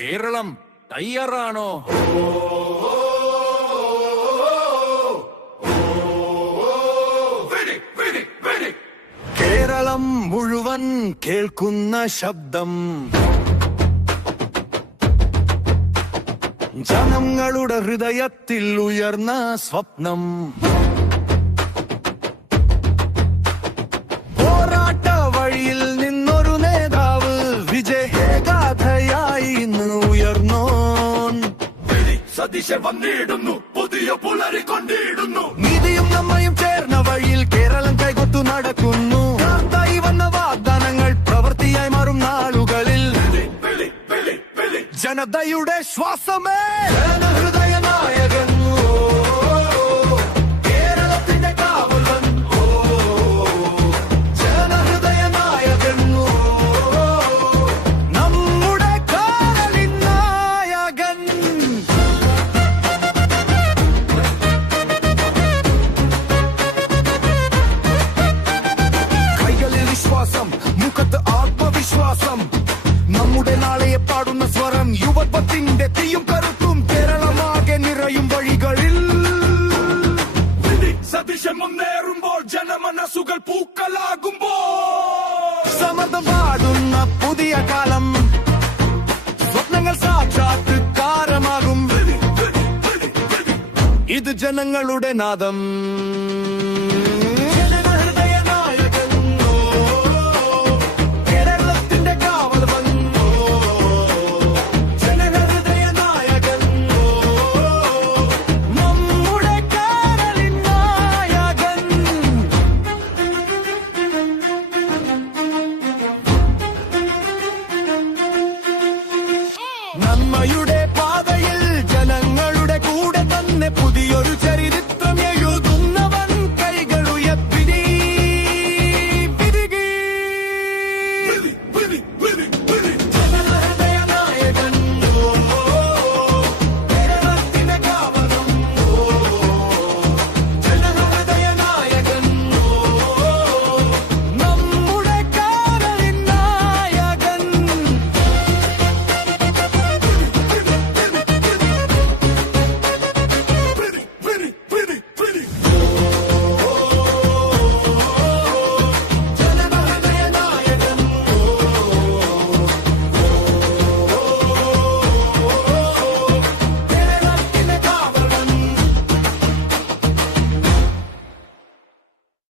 കേരളം തയ്യാറാണോ? കേരളം മുഴുവൻ കേൾക്കുന്ന ശബ്ദം, ജനങ്ങളുടെ ഹൃദയത്തിൽ ഉയർന്ന സ്വപ്നം. പോരാട്ട വഴിയിൽ നിന്നൊരു നേതാവ് വിജയഗാഥയായി ഇന്ന് ഉയർന്നോൻ. സതീശൻ വന്നിടുന്നു, പുതിയ പുലരി കൊണ്ടിടുന്നു. നീതിയും നമ്മയും ചേർന്ന വഴിയിൽ കേരളം കൈകൊത്തു നടക്കുന്നു. വന്ന വാഗ്ദാനങ്ങൾ പ്രവൃത്തിയായി മാറും നാളുകളിൽ ജനതയുടെ ശ്വാസമേ ജനഹൃദയ നായകൻ, കേരളത്തിന്റെ കാവലൻ, ജനഹൃദയ നായകൻ, നമ്മുടെ കാവലിൻ നായകൻ. കൈകളിൽ വിശ്വാസം, മുഖത്ത് ആത്മവിശ്വാസം, നമ്മുടെ നാളെയെ പാടുന്ന സ്വരം, യുവത്വത്തിന്റെ തീയും കരുത്തും, കേരളമാകെ നിറയും വഴികളിൽ. സതീശൻ മുന്നേറുമ്പോൾ ജനമനസ്സുകൾ പൂക്കളാകുമ്പോൾ സമൃദ്ധം പാടുന്ന പുതിയ കാലം, സ്വപ്നങ്ങൾ സാക്ഷാത്കാരമാകും. ഇത് ജനങ്ങളുടെ നാദം. നന്മയുടെ പാതയിൽ ജനങ്ങളുടെ കൂടെ തന്നെ പുതിയൊരു